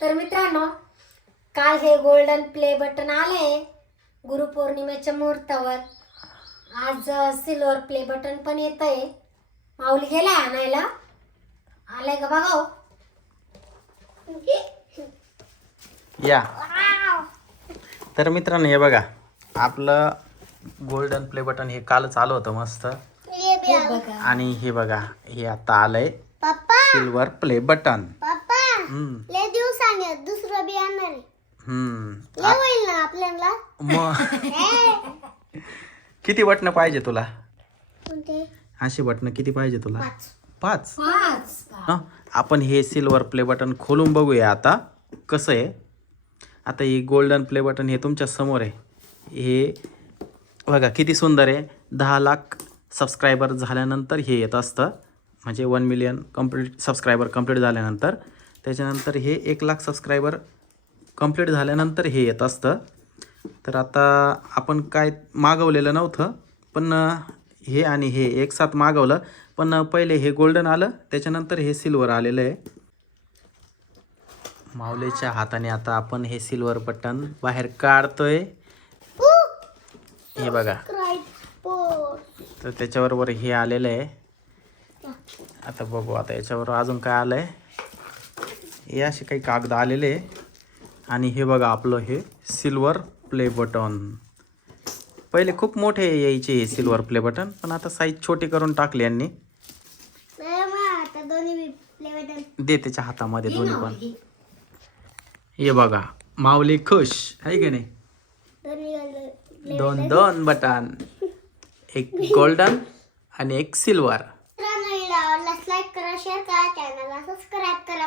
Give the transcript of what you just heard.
तर मित्रांनो काल हे गोल्डन प्ले बटन आले गुरुपौर्णिमेच्या मुहूर्तावर. आज सिल्वर प्ले बटन पण येत आहे माऊली गेलाय आणायला. आलाय का बघा हो. या. तर मित्रांनो हे बघा आपलं गोल्डन प्ले बटन हे कालच आलं होतं मस्त. हे बघा. आणि हे बघा हे आता आलंय सिल्वर प्ले बटन दुसरं बी आणणार आहे. हम्म. लय होईल ना आपल्याला? मग किती बटणं पाहिजे तुला? कोणते? अशी बटणं किती पाहिजे तुला? पाच. पाच? हं? आपण हे सिल्वर प्ले बटन खोलून बघूया आता. कसं आहे? आता हे गोल्डन प्ले बटन हे तुमच्यासमोर आहे. हे बघा किती सुंदर आहे. दहा लाख सबस्क्रायबर झाल्यानंतर हे येत असतं. म्हणजे one million complete subscriber complete झाल्यानंतर. त्याच्यानंतर हे एक लाख सबस्क्रायबर कंप्लीट झाल्यानंतर हे येत असतं. तर आता आपण काय मागवलेलं नव्हतं पण हे आणि हे एक साथ मागवलं. पण पहिले हे गोल्डन आलं त्याच्यानंतर हे सिल्वर आलेलं आहे. माऊलीच्या हाताने आता आपण हे सिल्वर बटन बाहेर काढतोय. हे बघा. तर त्याच्याबरोबर हे आलेलं आहे. आता बघू आता याच्यावर अजून काय आलं आहे हे असे काही कागद आलेले आणि हे बघा आपलं हे सिल्वर प्ले बटन. पहिले खूप मोठे यायचे हे सिल्वर प्ले बटन पण आता साईज छोटी करून टाकली यांनी. दे त्याच्या हातामध्ये दोन्ही पण. हे बघा माऊली खुश आहे की नाही? दोन दोन बटन. एक गोल्डन आणि एक सिल्वर लाईक करा शेअर करा चॅनलला सबस्क्राईब करा.